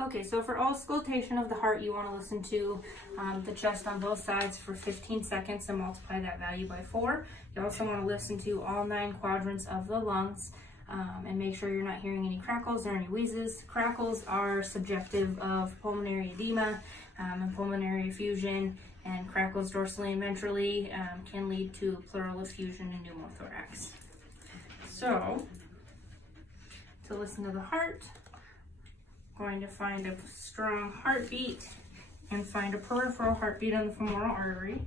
Okay, so for auscultation of the heart, you want to listen to the chest on both sides for 15 seconds and multiply that value by 4. You also want to listen to all 9 quadrants of the lungs and make sure you're not hearing any crackles or any wheezes. Crackles are subjective of pulmonary edema and pulmonary effusion, and crackles dorsally and ventrally can lead to pleural effusion and pneumothorax. So, to listen to the heart, going to find a strong heartbeat and find a peripheral heartbeat on the femoral artery.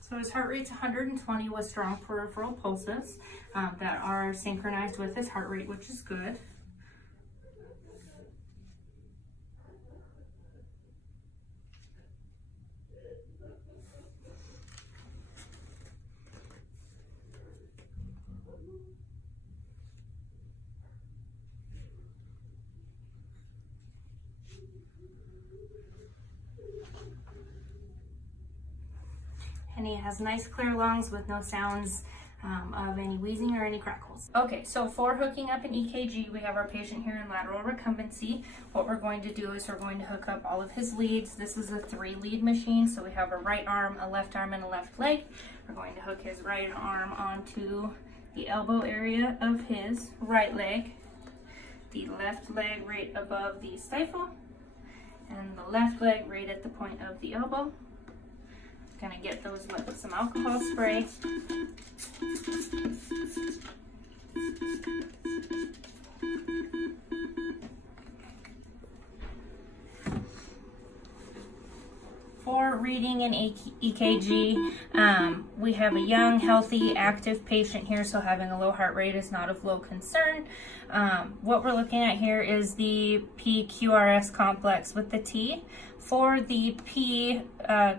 So his heart rate's 120 with strong peripheral pulses that are synchronized with his heart rate, which is good. And he has nice clear lungs with no sounds of any wheezing or any crackles. Okay, so for hooking up an EKG, we have our patient here in lateral recumbency. What we're going to do is we're going to hook up all of his leads. This is a 3-lead machine, so we have a right arm, a left arm, and a left leg. We're going to hook his right arm onto the elbow area of his right leg, the left leg right above the stifle, and the left leg right at the point of the elbow. Gonna get those wet with some alcohol spray. For reading an EKG, we have a young, healthy, active patient here, so having a low heart rate is not of low concern. What we're looking at here is the PQRS complex with the T. For the P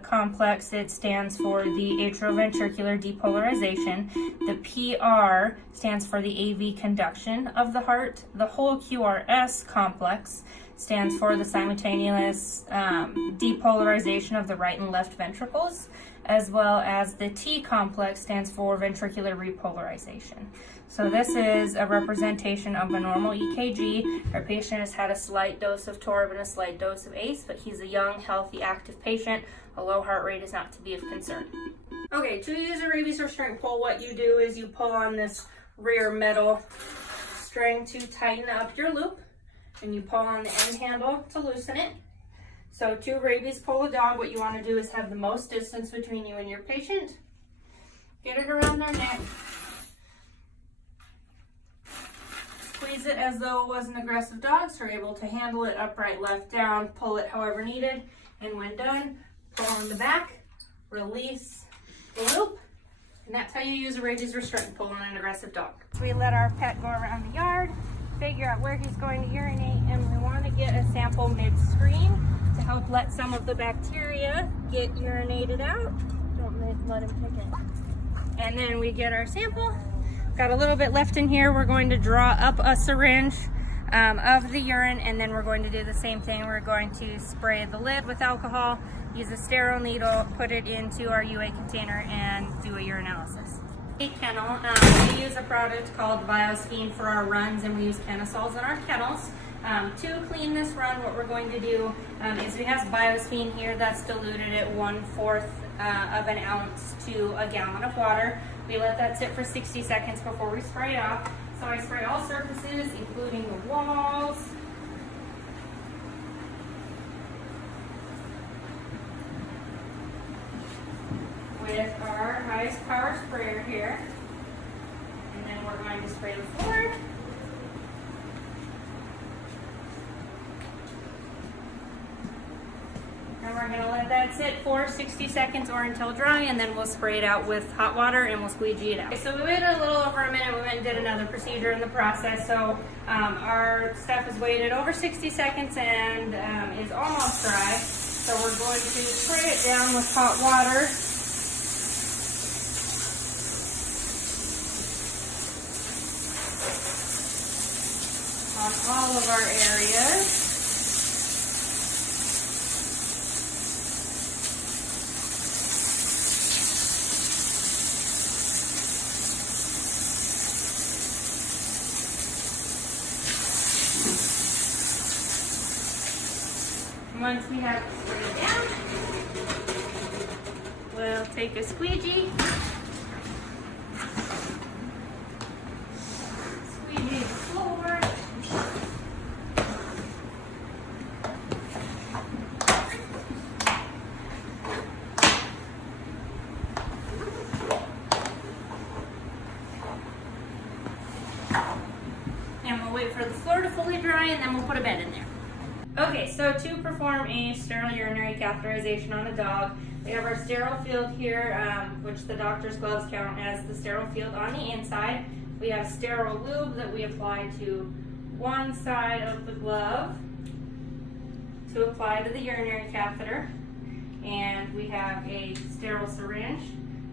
complex, it stands for the atrioventricular depolarization. The PR stands for the AV conduction of the heart. The whole QRS complex stands for the simultaneous depolarization of the right and left ventricles, as well as the T complex stands for ventricular repolarization. So this is a representation of a normal EKG. Our patient has had a slight dose of torb and a slight dose of ACE, but he's a young, healthy, active patient. A low heart rate is not to be of concern. Okay, to use a rabies restraint pull, what you do is you pull on this rear metal string to tighten up your loop, and you pull on the end handle to loosen it. So to rabies pull a dog, what you want to do is have the most distance between you and your patient. Get it around their neck. Squeeze it as though it was an aggressive dog, so you're able to handle it upright, left, down, pull it however needed, and when done, pull on the back, release the loop, and that's how you use a rabies restraint pull on an aggressive dog. So we let our pet go around the yard, figure out where he's going to urinate, and we want to get a sample midstream to help let some of the bacteria get urinated out. Don't let him pick it. And then we get our sample. Got a little bit left in here. We're going to draw up a syringe of the urine, and then we're going to do the same thing. We're going to spray the lid with alcohol, use a sterile needle, put it into our UA container, and do a urinalysis. Kennel, we use a product called Vtht for our runs, and we use Panasols in our kennels. To clean this run, what we're going to do is we have Vtht here that's diluted at 1/4 of an ounce to a gallon of water. We let that sit for 60 seconds before we spray it off. So I spray all surfaces, including the walls, with our highest power sprayer here. And then we're going to spray the floor. And we're going to let that sit for 60 seconds or until dry, and then we'll spray it out with hot water and we'll squeegee it out. Okay, so we waited a little over a minute. We went and did another procedure in the process. So our stuff is waited over 60 seconds and is almost dry. So we're going to spray it down with hot water. On all of our areas. Once we have it sprayed down, we'll take a squeegee, squeegee the floor, and we'll wait for the floor to fully dry, and then we'll put a bed in there. Okay, so to perform a sterile urinary catheterization on a dog, we have our sterile field here, which the doctor's gloves count as the sterile field on the inside. We have sterile lube that we apply to one side of the glove to apply to the urinary catheter. And we have a sterile syringe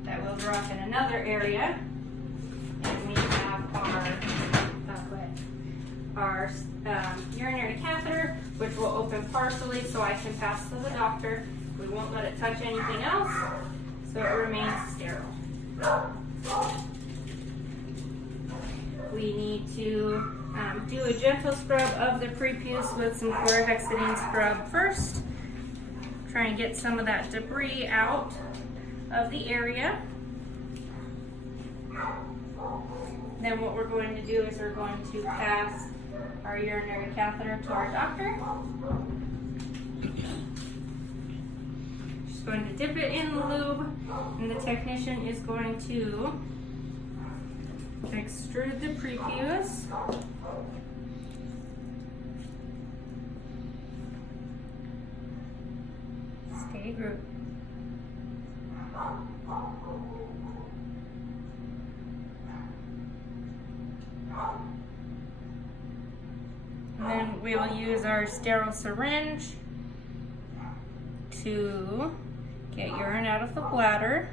that will drop in another area. And we have our urinary catheter, which will open partially so I can pass to the doctor. We won't let it touch anything else, so it remains sterile. We need to do a gentle scrub of the prepuce with some chlorhexidine scrub first. Try and get some of that debris out of the area. Then what we're going to do is we're going to pass our urinary catheter to our doctor. Just going to dip it in the lube, and the technician is going to extrude the prepuce. Stay grooved. And then we will use our sterile syringe to get urine out of the bladder.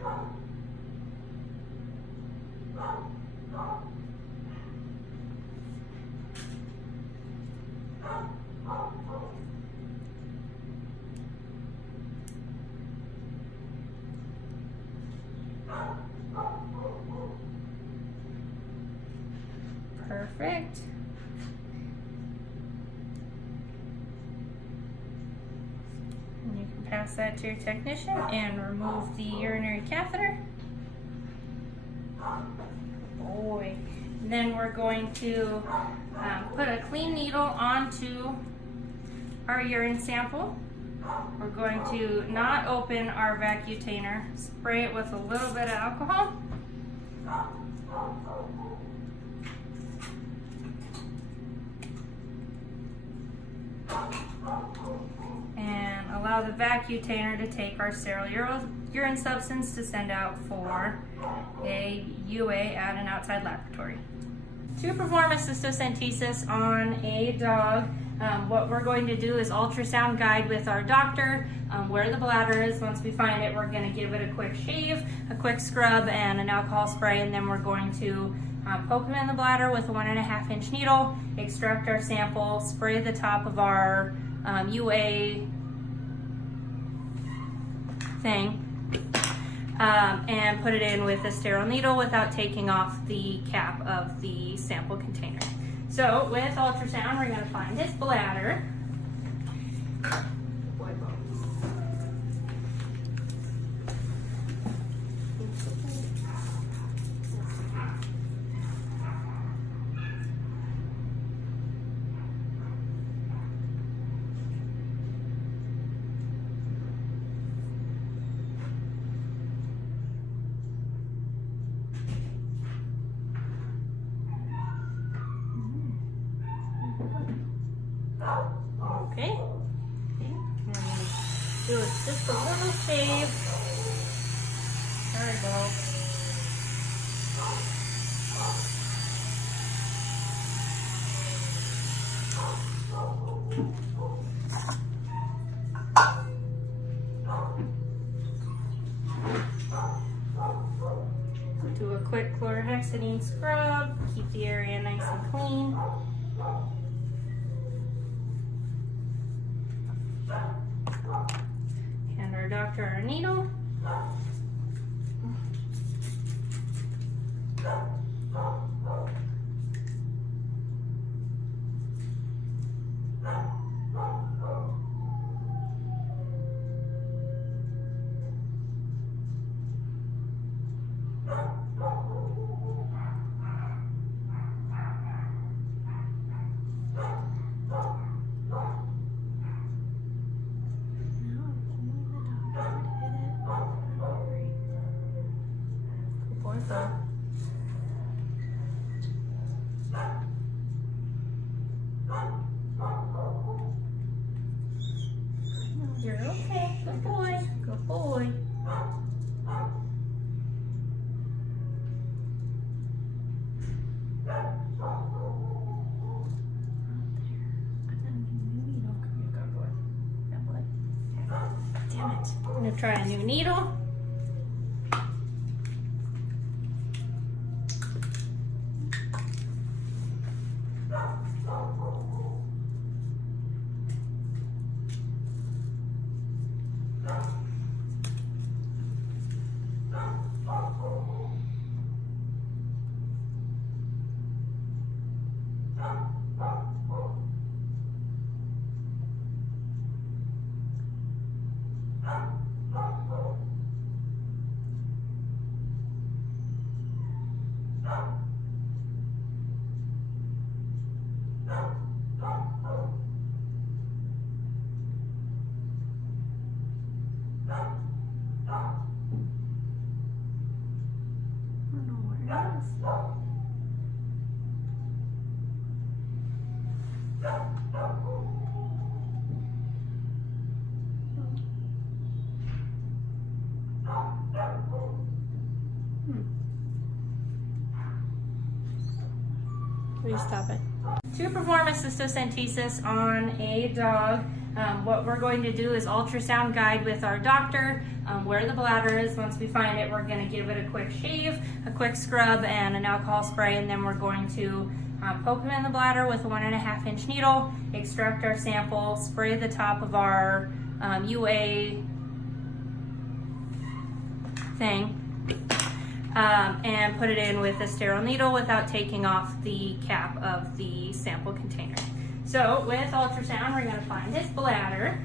Perfect. And you can pass that to your technician and remove the urinary catheter. Boy. Then we're going to put a clean needle onto our urine sample. We're going to not open our vacutainer, spray it with a little bit of alcohol. And allow the vacutainer to take our sterile urine substance to send out for a UA at an outside laboratory. To perform a cystocentesis on a dog, what we're going to do is ultrasound guide with our doctor where the bladder is. Once we find it, we're going to give it a quick shave, a quick scrub, and an alcohol spray, and then we're going to poke him in the bladder with a 1.5 inch needle, extract our sample, spray the top of our UA thing, and put it in with a sterile needle without taking off the cap of the sample container. So with ultrasound, we're going to find his bladder. Okay. Do just a little shave. There we go. Do a quick chlorhexidine scrub. Keep the area nice and clean. doctor our needle. You're okay. Good boy. Good boy. Damn it. I'm going to try a new needle. Please stop it. To perform a cystocentesis on a dog, what we're going to do is ultrasound guide with our doctor where the bladder is. Once we find it, we're going to give it a quick shave, a quick scrub, and an alcohol spray, and then we're going to poke him in the bladder with a 1.5 inch needle, extract our sample, spray the top of our UA thing, and put it in with a sterile needle without taking off the cap of the sample container. So with ultrasound, we're going to find his bladder.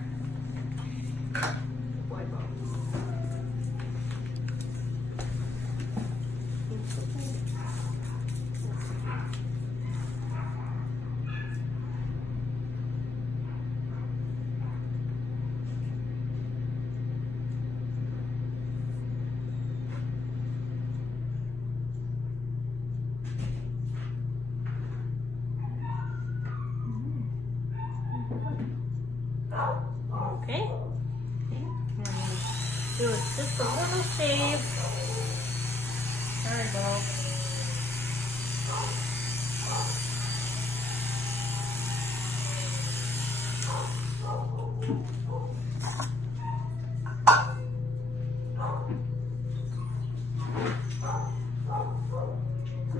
Okay. Do just a little shave. There we go.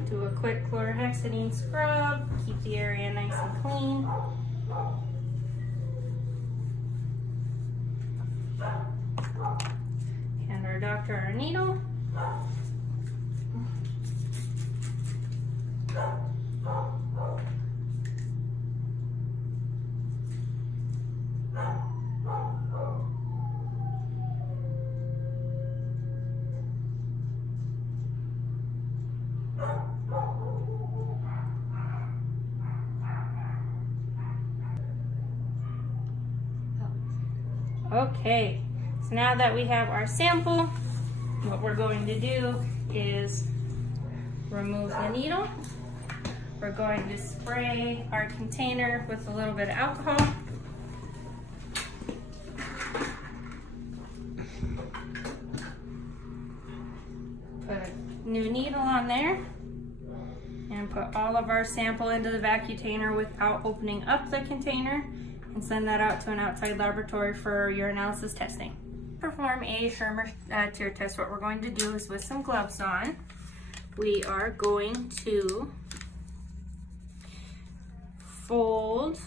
Do a quick chlorhexidine scrub. Keep the area nice and clean. Hand our doctor our needle. Okay, so now that we have our sample, what we're going to do is remove the needle. We're going to spray our container with a little bit of alcohol. Put a new needle on there and put all of our sample into the vacutainer without opening up the container, and send that out to an outside laboratory for urinalysis testing. Perform a Schirmer tear test. What we're going to do is, with some gloves on, we are going to fold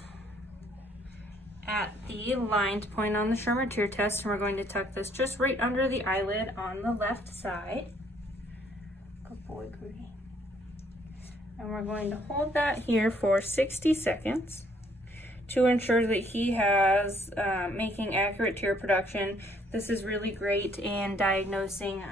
at the the lined point on the Schirmer tear test, and we're going to tuck this just right under the eyelid on the left side. Good boy, Grudy. And we're going to hold that here for 60 seconds to ensure that he has making accurate tear production. This is really great in diagnosing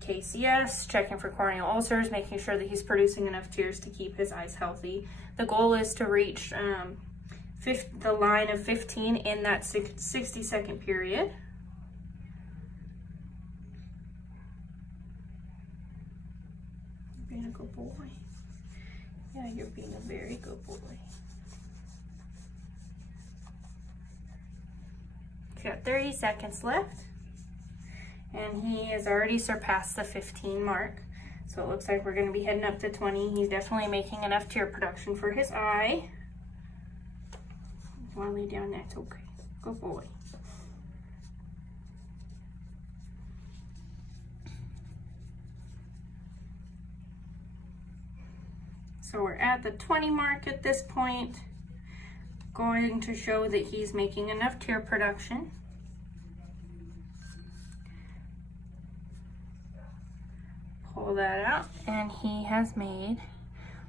KCS, checking for corneal ulcers, making sure that he's producing enough tears to keep his eyes healthy. The goal is to reach the line of 15 in that 60-second period. You're being a good boy. Yeah, you're being a very good boy. We've got 30 seconds left, and he has already surpassed the 15 mark. So it looks like we're going to be heading up to 20. He's definitely making enough tear production for his eye. If you want to lay down, that's okay. Good boy. So we're at the 20 mark at this point. Going to show that he's making enough tear production. Pull that out, and he has made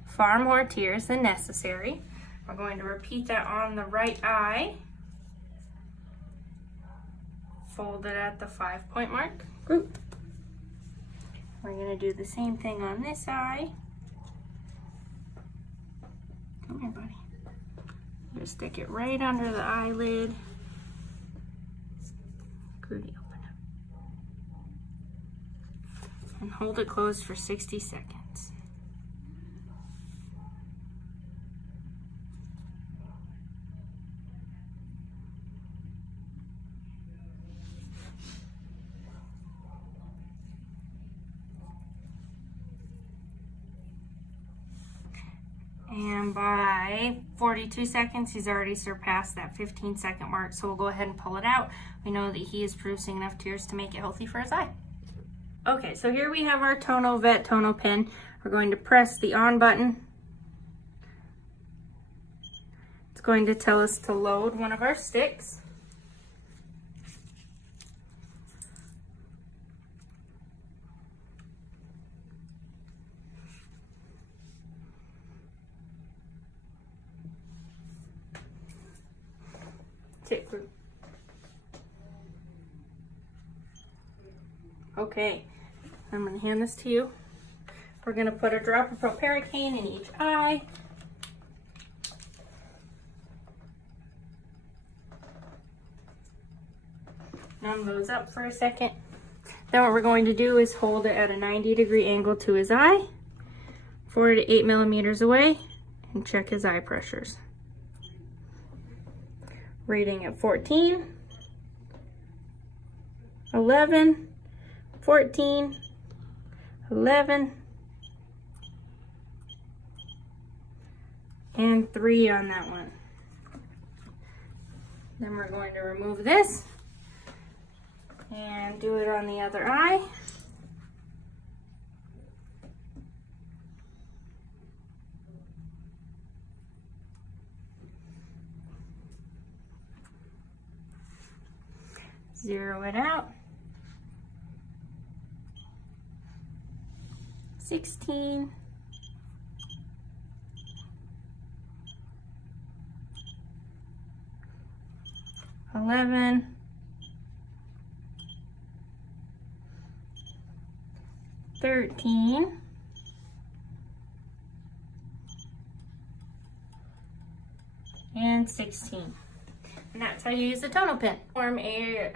far more tears than necessary. We're going to repeat that on the right eye. Fold it at the 5-point mark. Group. We're going to do the same thing on this eye. Come here, buddy. Just stick it right under the eyelid. Grudy, open up. And hold it closed for 60 seconds. And by 42 seconds, he's already surpassed that 15-second mark. So we'll go ahead and pull it out. We know that he is producing enough tears to make it healthy for his eye. Okay, so here we have our Vtht tono pen. We're going to press the on button. It's going to tell us to load one of our sticks. Okay, I'm going to hand this to you. We're going to put a drop of proparacaine in each eye. Numb those up for a second. Then what we're going to do is hold it at a 90-degree angle to his eye, 4 to 8 millimeters away, and check his eye pressures. Reading at 14, 11, 14, 11, and 3 on that one. Then we're going to remove this and do it on the other eye. Zero it out. 16. 11. 13. And 16. And that's how you use the tono pen. Perform a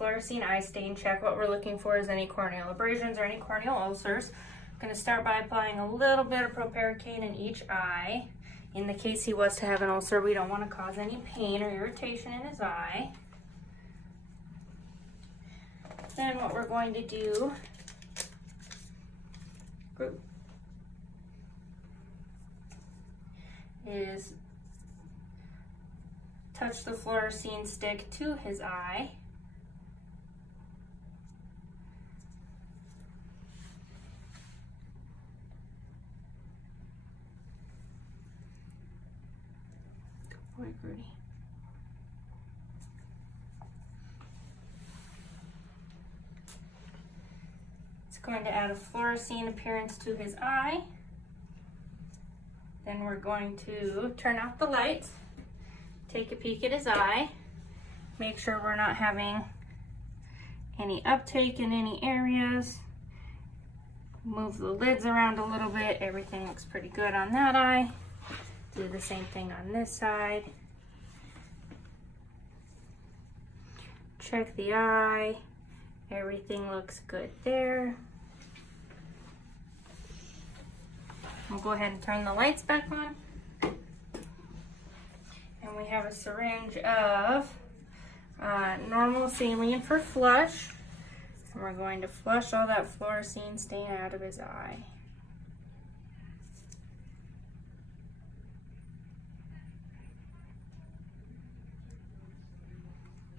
fluorescein eye stain check. What we're looking for is any corneal abrasions or any corneal ulcers. I'm going to start by applying a little bit of proparacaine in each eye. In the case he was to have an ulcer, we don't want to cause any pain or irritation in his eye. Then what we're going to do is touch the fluorescein stick to his eye. Good boy, Grudy. Going to add a fluorescein appearance to his eye. Then we're going to turn out the lights, take a peek at his eye, make sure we're not having any uptake in any areas. Move the lids around a little bit. Everything looks pretty good on that eye. Do the same thing on this side. Check the eye. Everything looks good there. We'll go ahead and turn the lights back on. And we have a syringe of normal saline for flush. And we're going to flush all that fluorescein stain out of his eye.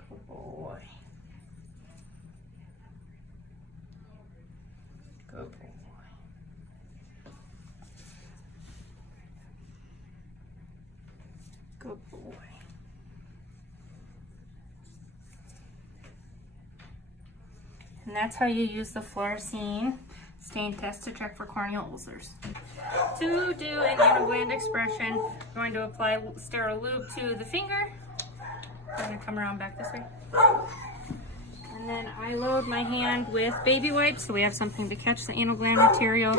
Good boy. Good boy. Good boy. And that's how you use the fluorescein stain test to check for corneal ulcers. To do an anal gland expression, we're going to apply sterile lube to the finger. I'm going to come around back this way. And then I load my hand with baby wipes, so we have something to catch the anal gland material.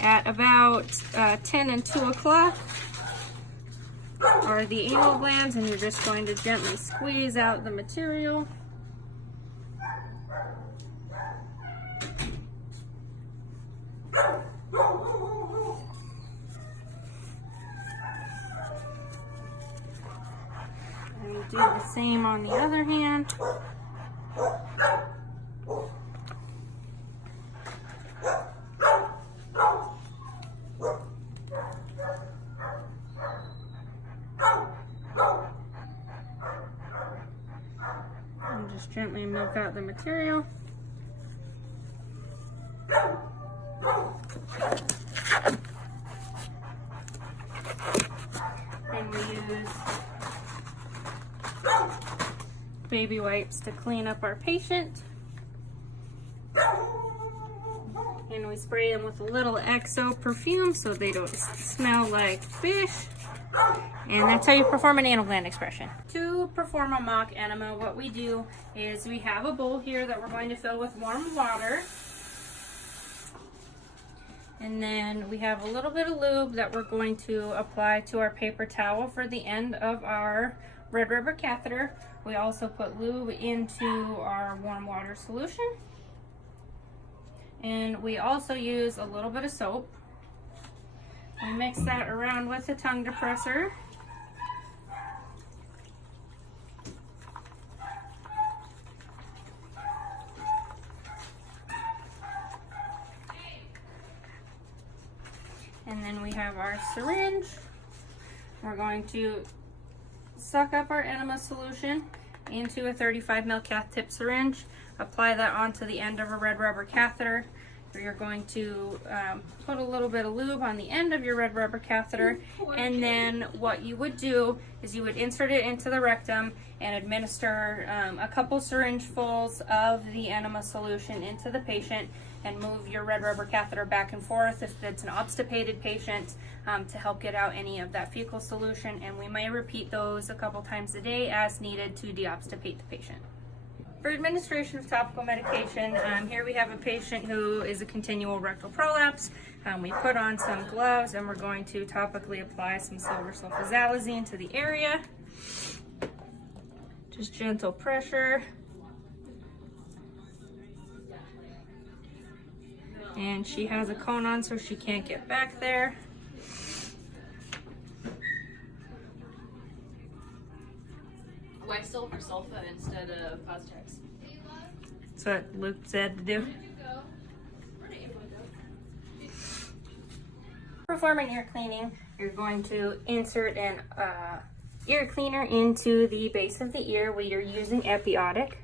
At about 10 and 2 o'clock are the anal glands, and you're just going to gently squeeze out the material. And you do the same on the other hand. And just gently milk out the material. And we use baby wipes to clean up our patient. And we spray them with a little XO perfume so they don't smell like fish. And that's how you perform an anal gland expression. To perform a mock enema, what we do is we have a bowl here that we're going to fill with warm water. And then we have a little bit of lube that we're going to apply to our paper towel for the end of our red rubber catheter. We also put lube into our warm water solution. And we also use a little bit of soap. We mix that around with a tongue depressor. And then we have our syringe. We're going to suck up our enema solution into a 35 ml cath tip syringe. Apply that onto the end of a red rubber catheter. You're going to put a little bit of lube on the end of your red rubber catheter, and then what you would do is you would insert it into the rectum and administer a couple syringefuls of the enema solution into the patient, and move your red rubber catheter back and forth if it's an obstipated patient to help get out any of that fecal solution. And we may repeat those a couple times a day as needed to deobstipate the patient. For administration of topical medication, here we have a patient who is a continual rectal prolapse. We put on some gloves and we're going to topically apply some silver sulfasalazine to the area. Just gentle pressure. And she has a cone on so she can't get back there. Why silver sulfa instead of Positrex? That's what Luke said to do. Performing ear cleaning, you're going to insert an ear cleaner into the base of the ear where you're using epiotic.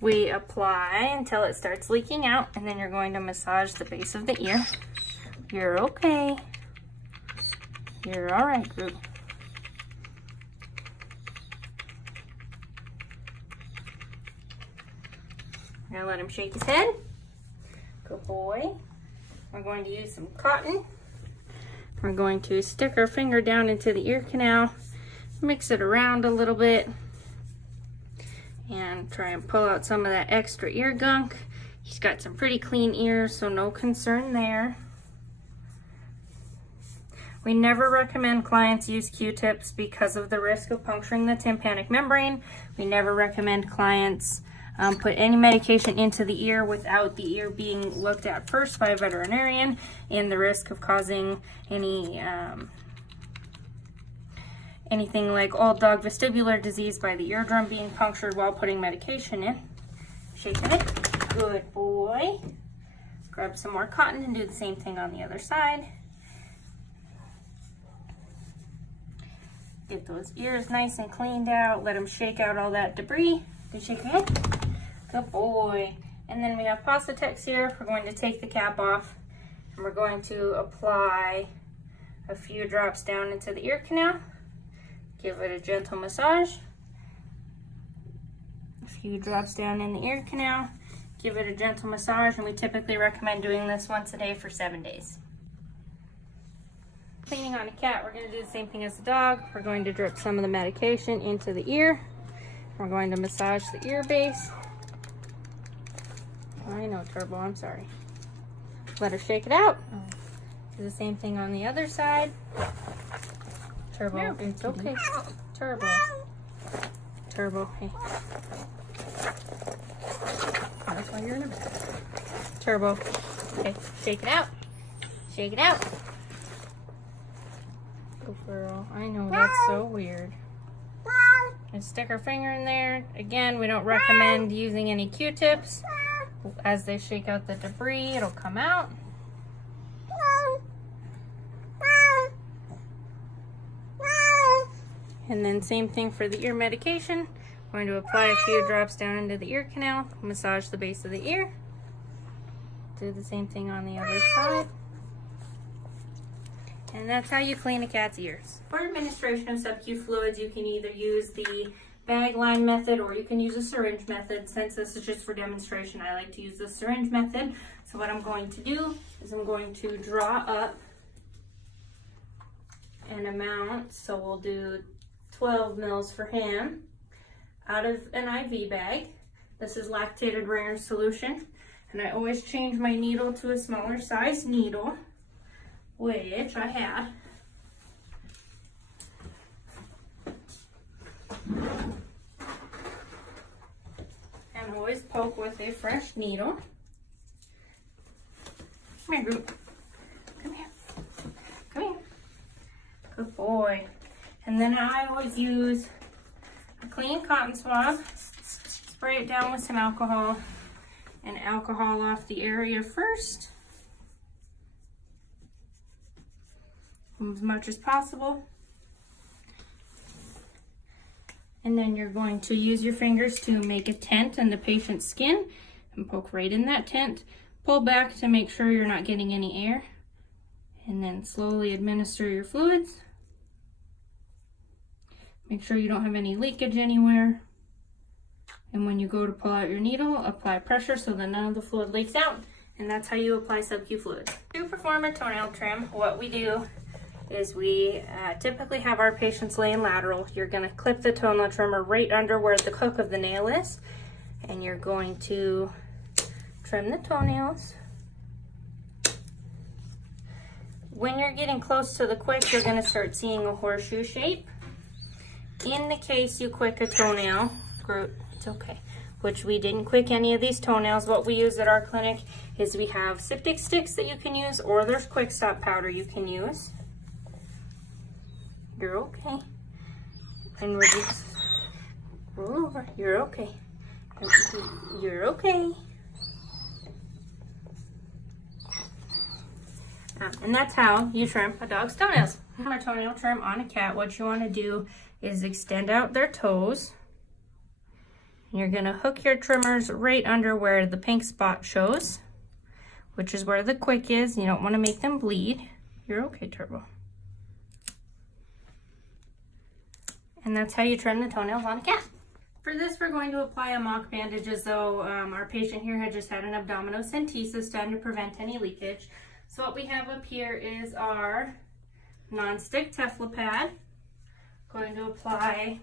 We apply until it starts leaking out, and then you're going to massage the base of the ear. You're okay. You're all right, group. We're gonna let him shake his head. Good boy. We're going to use some cotton. We're going to stick our finger down into the ear canal, mix it around a little bit, and try and pull out some of that extra ear gunk. He's got some pretty clean ears, so no concern there. We never recommend clients use Q-tips because of the risk of puncturing the tympanic membrane. We never recommend clients put any medication into the ear without the ear being looked at first by a veterinarian, and the risk of causing anything like old dog vestibular disease by the eardrum being punctured while putting medication in. Shake it. Good boy. Grab some more cotton and do the same thing on the other side. Get those ears nice and cleaned out. Let them shake out all that debris. Did you shake your head? Good boy. And then we have Vtht here. We're going to take the cap off and we're going to apply a few drops down into the ear canal. Give it a gentle massage. A few drops down in the ear canal. Give it a gentle massage, and we typically recommend doing this once a day for 7 days. Cleaning on a cat, we're going to do the same thing as a dog. We're going to drip some of the medication into the ear. We're going to massage the ear base. I know, Turbo, I'm sorry. Let her shake it out. Do the same thing on the other side. Turbo, it's okay. Turbo. Turbo, hey. That's why you're in a bed. Turbo. Okay, shake it out. Shake it out. Good girl. I know, that's so weird. And stick our finger in there. Again, we don't recommend using any Q-tips. As they shake out the debris, it'll come out. And then same thing for the ear medication. I'm going to apply a few drops down into the ear canal, massage the base of the ear. Do the same thing on the other side. And that's how you clean a cat's ears. For administration of sub-Q fluids, you can either use the bag line method or you can use a syringe method. Since this is just for demonstration, I like to use the syringe method. So what I'm going to do is I'm going to draw up an amount. So we'll do 12 mils for him out of an IV bag. This is lactated Ringer solution. And I always change my needle to a smaller size needle, which I had. And always poke with a fresh needle. Come here, Groot. Come here. Come here. Good boy. And then I always use a clean cotton swab, spray it down with some alcohol, and alcohol off the area first, as much as possible. And then you're going to use your fingers to make a tent in the patient's skin and poke right in that tent. Pull back to make sure you're not getting any air, and then slowly administer your fluids. Make sure you don't have any leakage anywhere. And when you go to pull out your needle, apply pressure so that none of the fluid leaks out. And that's how you apply sub-Q fluid. To perform a toenail trim, what we do is we typically have our patients laying lateral. You're going to clip the toenail trimmer right under where the hook of the nail is. And you're going to trim the toenails. When you're getting close to the quick, you're going to start seeing a horseshoe shape. In the case you quick a toenail, Groot, it's okay, which we didn't quick any of these toenails. What we use at our clinic is we have Vtht sticks that you can use, or there's quick stop powder you can use. You're okay. And we're just roll over. You're okay. You're okay. And that's how you trim a dog's toenails. For a toenail trim on a cat, what you want to do is extend out their toes. You're going to hook your trimmers right under where the pink spot shows, which is where the quick is. You don't want to make them bleed. You're okay, Turbo. And that's how you trim the toenails on a cat. For this, we're going to apply a mock bandage as though our patient here had just had an abdominocentesis done to prevent any leakage. So what we have up here is our non-stick Teflon pad. Going to apply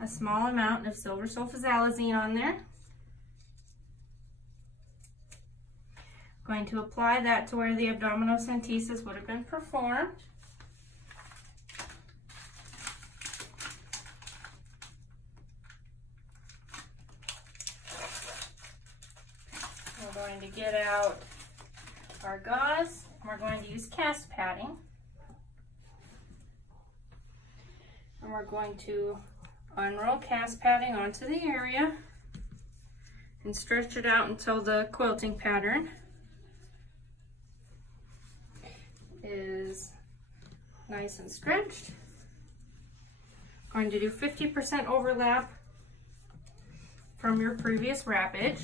a small amount of silver sulfasalazine on there. Going to apply that to where the abdominocentesis would have been performed. We're going to get out our gauze, and we're going to use cast padding. And we're going to unroll cast padding onto the area and stretch it out until the quilting pattern is nice and stretched. Going to do 50% overlap from your previous wrappage.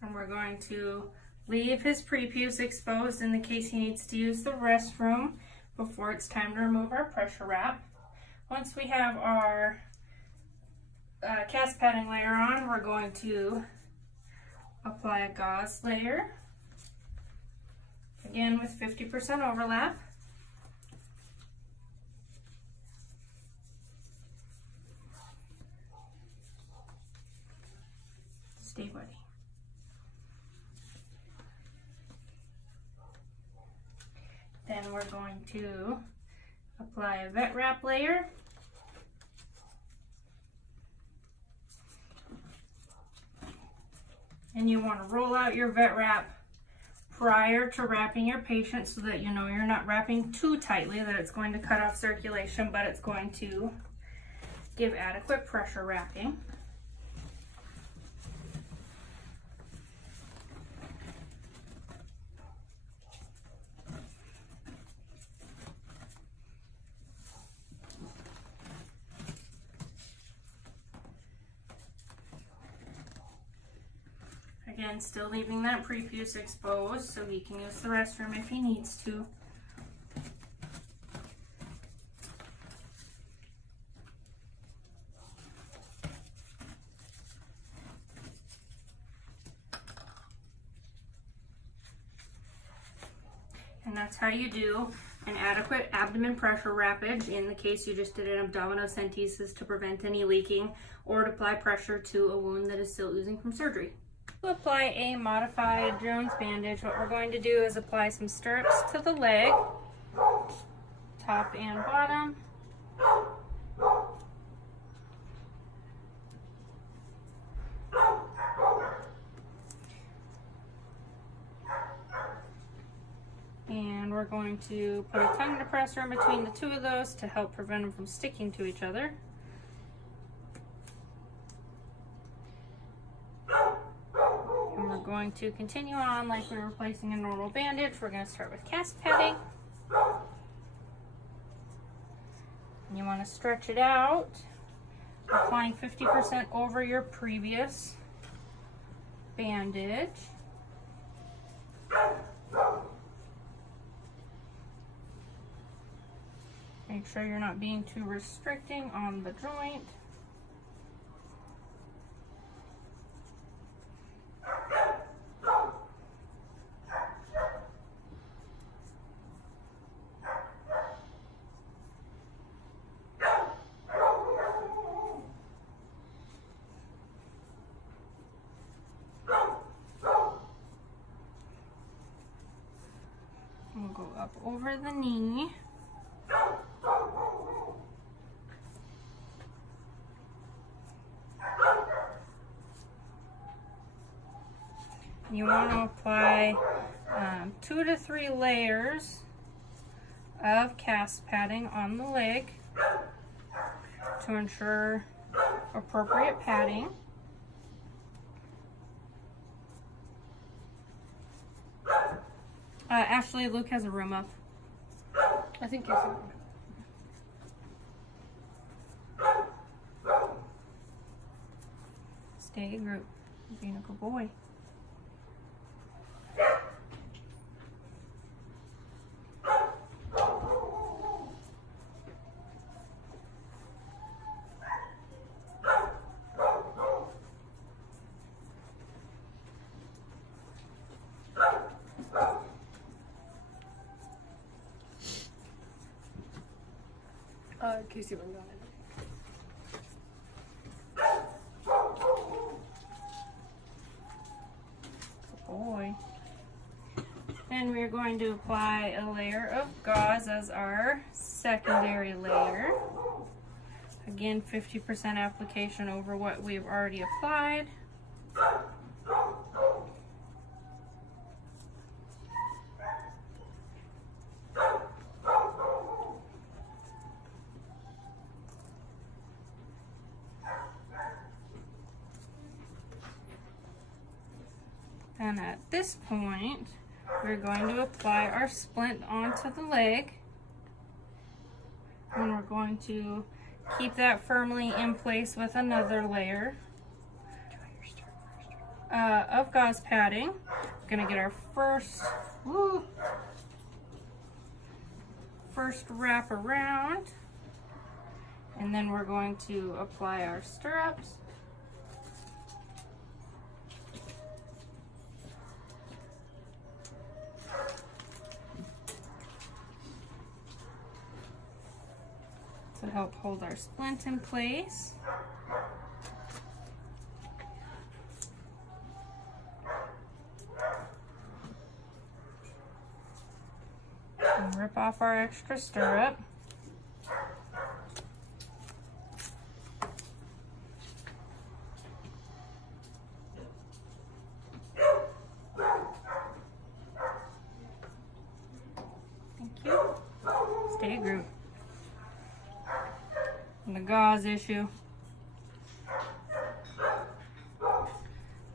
And we're going to leave his prepuce exposed in the case he needs to use the restroom before it's time to remove our pressure wrap. Once we have our cast padding layer on, we're going to apply a gauze layer, again with 50% overlap. Stay buddy. Then we're going to apply a vet wrap layer. And you want to roll out your vet wrap prior to wrapping your patient so that you know you're not wrapping too tightly, that it's going to cut off circulation, but it's going to give adequate pressure wrapping. Again, still leaving that prepuce exposed so he can use the restroom if he needs to. And that's how you do an adequate abdomen pressure wrappage in the case you just did an abdominocentesis to prevent any leaking or to apply pressure to a wound that is still oozing from surgery. To apply a modified Jones bandage, what we're going to do is apply some stirrups to the leg, top and bottom. And we're going to put a tongue depressor in between the two of those to help prevent them from sticking to each other. Going to continue on like we were placing a normal bandage. We're going to start with cast padding. And you want to stretch it out, applying 50% over your previous bandage. Make sure you're not being too restricting on the joint. We'll go up over the knee. You want to apply 2 to 3 layers of cast padding on the leg to ensure appropriate padding. Ashley, Luke has a room up. I think you're fine. Stay group. Being a good boy. Casey went on it. Boy. Then we're going to apply a layer of gauze as our secondary layer. Again, 50% application over what we've already applied. And at this point, we're going to apply our splint onto the leg. And we're going to keep that firmly in place with another layer of gauze padding. We're going to get our first wrap around. And then we're going to apply our stirrups. To help hold our splint in place. And rip off our extra stirrup. Thank you. Stay grouped. And the gauze issue.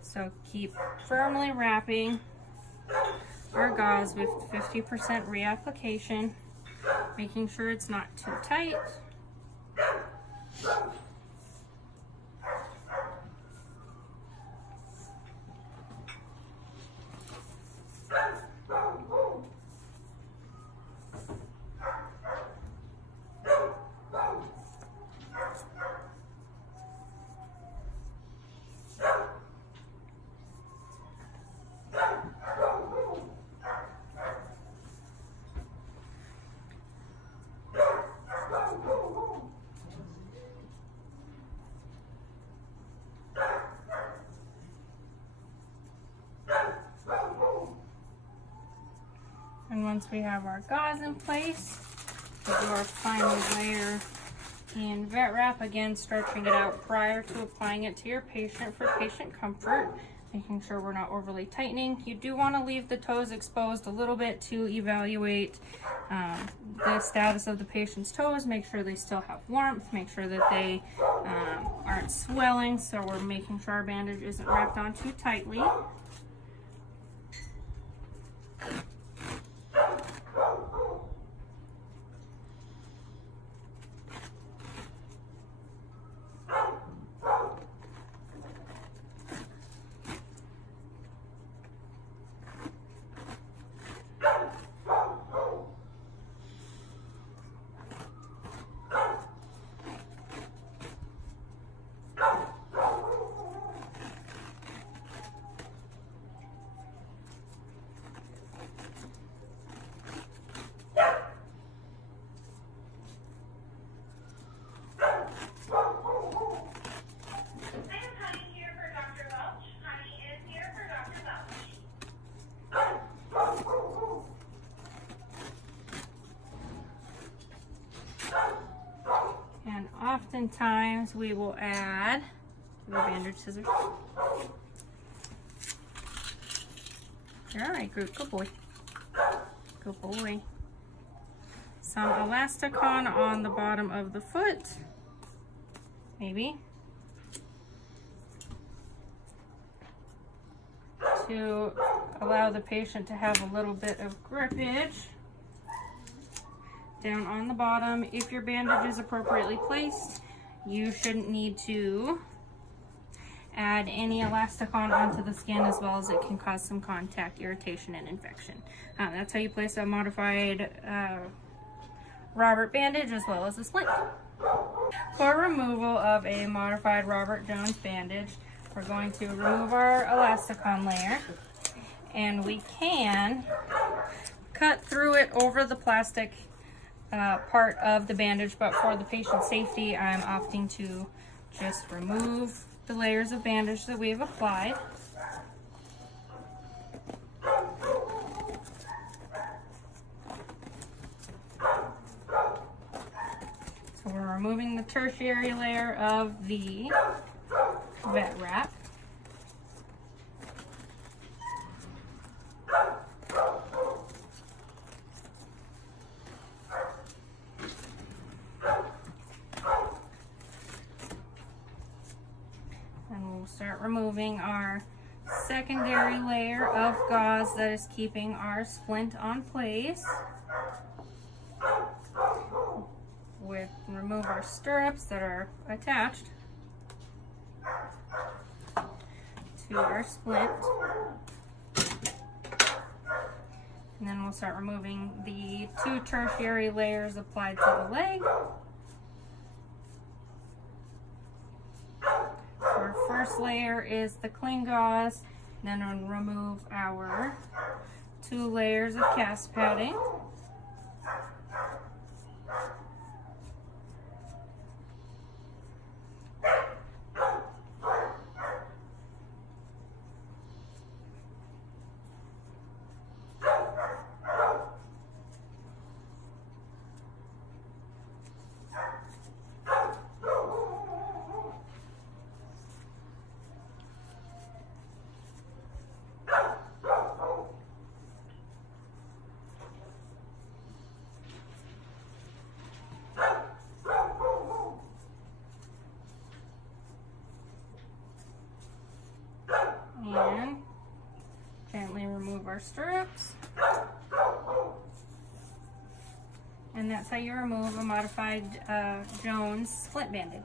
So keep firmly wrapping our gauze with 50% reapplication, making sure it's not too tight. And once we have our gauze in place, we'll do our final layer in vet wrap, again stretching it out prior to applying it to your patient for patient comfort, making sure we're not overly tightening. You do want to leave the toes exposed a little bit to evaluate the status of the patient's toes, make sure they still have warmth, make sure that they aren't swelling, so we're making sure our bandage isn't wrapped on too tightly. Oftentimes we will add the bandage scissors. You're all right, Groot. Good boy. Good boy. Some elasticon on the bottom of the foot. Maybe. To allow the patient to have a little bit of grippage down on the bottom. If your bandage is appropriately placed, you shouldn't need to add any elasticon onto the skin, as well as it can cause some contact irritation and infection. That's how you place a modified Robert bandage, as well as a splint. For removal of a modified Robert Jones bandage, we're going to remove our elasticon layer, and we can cut through it over the plastic part of the bandage, but for the patient's safety, I'm opting to just remove the layers of bandage that we've applied. So we're removing the tertiary layer of the vet wrap. And we'll start removing our secondary layer of gauze that is keeping our splint on place. Remove our stirrups that are attached to our splint. And then we'll start removing the 2 tertiary layers applied to the leg. Our first layer is the cling gauze. Then we'll remove our 2 layers of cast padding. And gently remove our stirrups. And that's how you remove a modified Jones splint bandage.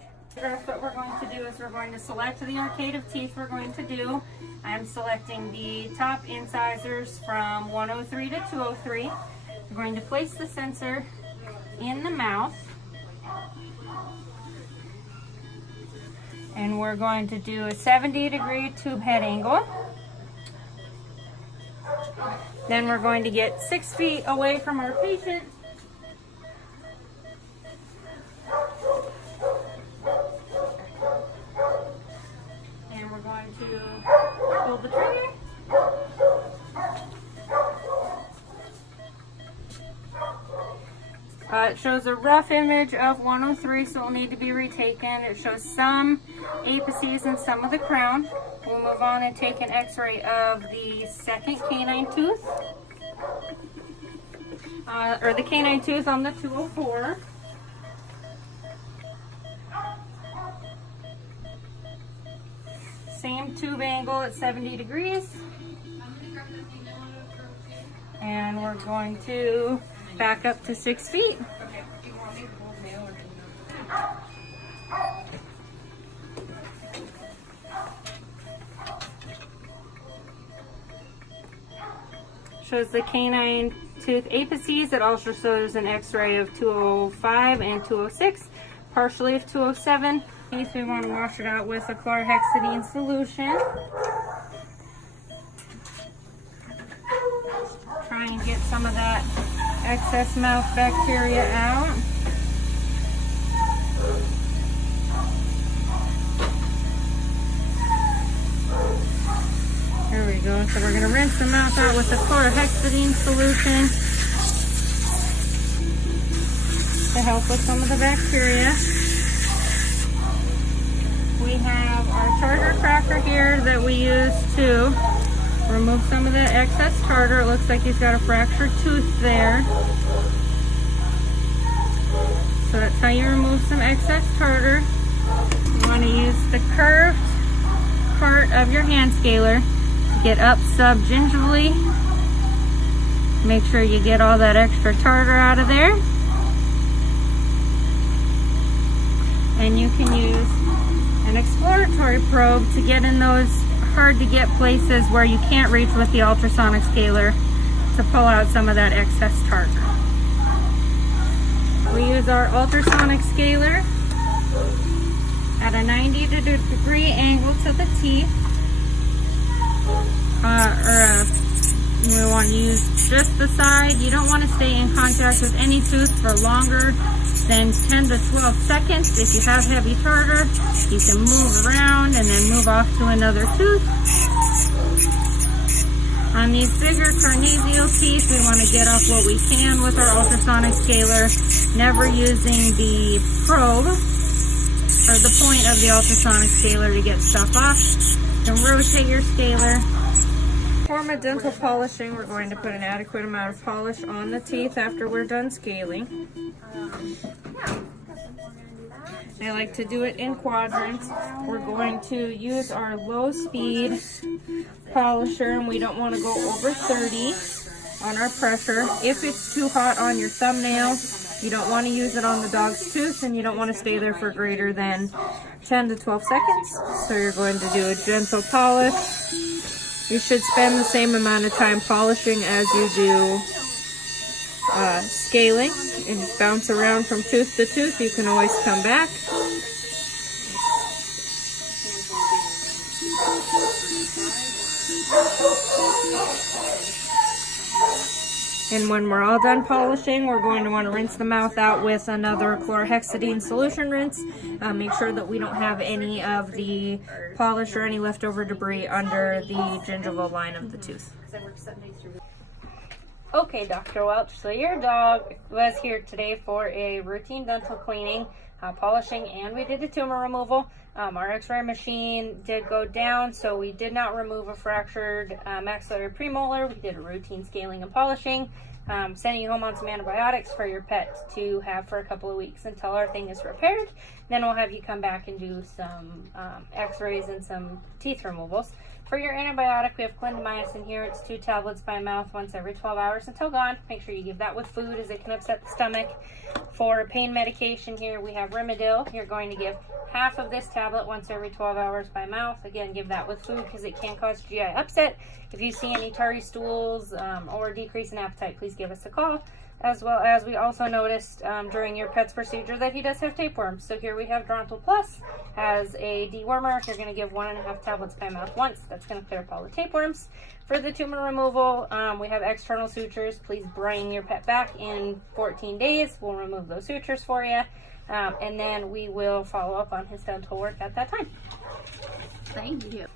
What we're going to do is we're going to select the arcade of teeth we're going to do. I'm selecting the top incisors from 103 to 203. We're going to place the sensor in the mouth. And we're going to do a 70-degree tube head angle. Then we're going to get 6 feet away from our patient. And we're going to pull the trigger. It shows a rough image of 103, so it'll need to be retaken. It shows some apices and some of the crown. We'll move on and take an x-ray of the second canine tooth, or the canine tooth on the 204. Same tube angle at 70 degrees. And we're going to back up to 6 feet. Shows the canine tooth apices. It also shows an x-ray of 205 and 206, partially of 207. We want to wash it out with a chlorhexidine solution. Try and get some of that excess mouth bacteria out. There we go. So we're going to rinse the mouth out with the chlorhexidine solution to help with some of the bacteria. We have our tartar cracker here that we use to remove some of the excess tartar. It looks like he's got a fractured tooth there. So that's how you remove some excess tartar. You want to use the curved part of your hand scaler to get up subgingivally. Make sure you get all that extra tartar out of there. And you can use an exploratory probe to get in those hard to get places where you can't reach with the ultrasonic scaler to pull out some of that excess tartar. We use our ultrasonic scaler at a 90-degree angle to the teeth, or a We want to use just the side. You don't want to stay in contact with any tooth for longer than 10 to 12 seconds. If you have heavy tartar, you can move around and then move off to another tooth. On these bigger carnesial teeth, we want to get off what we can with our ultrasonic scaler, never using the probe or the point of the ultrasonic scaler to get stuff off. You can rotate your scaler. For my dental polishing, we're going to put an adequate amount of polish on the teeth after we're done scaling. I like to do it in quadrants. We're going to use our low speed polisher, and we don't want to go over 30 on our pressure. If it's too hot on your thumbnail, you don't want to use it on the dog's tooth, and you don't want to stay there for greater than 10 to 12 seconds. So you're going to do a gentle polish. You should spend the same amount of time polishing as you do scaling, and just bounce around from tooth to tooth. You can always come back. And when we're all done polishing, we're going to want to rinse the mouth out with another chlorhexidine solution rinse. Make sure that we don't have any of the polish or any leftover debris under the gingival line of the tooth. Okay, Dr. Welch, so your dog was here today for a routine dental cleaning, polishing, and we did a tumor removal. Our x-ray machine did go down, so we did not remove a fractured maxillary premolar. We did a routine scaling and polishing, sending you home on some antibiotics for your pet to have for a couple of weeks until our thing is repaired. Then we'll have you come back and do some x-rays and some teeth removals. For your antibiotic, we have clindamycin here. It's 2 tablets by mouth once every 12 hours until gone. Make sure you give that with food, as it can upset the stomach. For pain medication here, we have Rimadyl. You're going to give half of this tablet once every 12 hours by mouth. Again, give that with food because it can cause GI upset. If you see any tarry stools or decrease in appetite, please give us a call. As well as we also noticed during your pet's procedure that he does have tapeworms. So here we have Drontal Plus as a dewormer. You're going to give 1.5 tablets by mouth once. That's going to clear up all the tapeworms. For the tumor removal, we have external sutures. Please bring your pet back in 14 days. We'll remove those sutures for you. And then we will follow up on his dental work at that time. Thank you.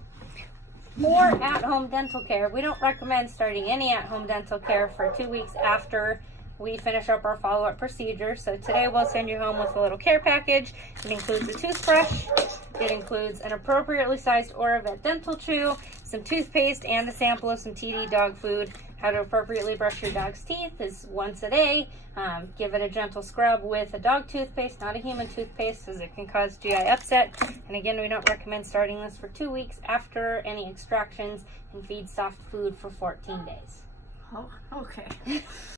For at-home dental care, we don't recommend starting any at-home dental care for 2 weeks after we finish up our follow-up procedure. So today we'll send you home with a little care package. It includes a toothbrush. It includes an appropriately sized Vtht dental chew, some toothpaste, and a sample of some TD dog food. How to appropriately brush your dog's teeth is once a day. Give it a gentle scrub with a dog toothpaste, not a human toothpaste, as it can cause GI upset. And again, we don't recommend starting this for 2 weeks after any extractions, and feed soft food for 14 days. Oh, okay.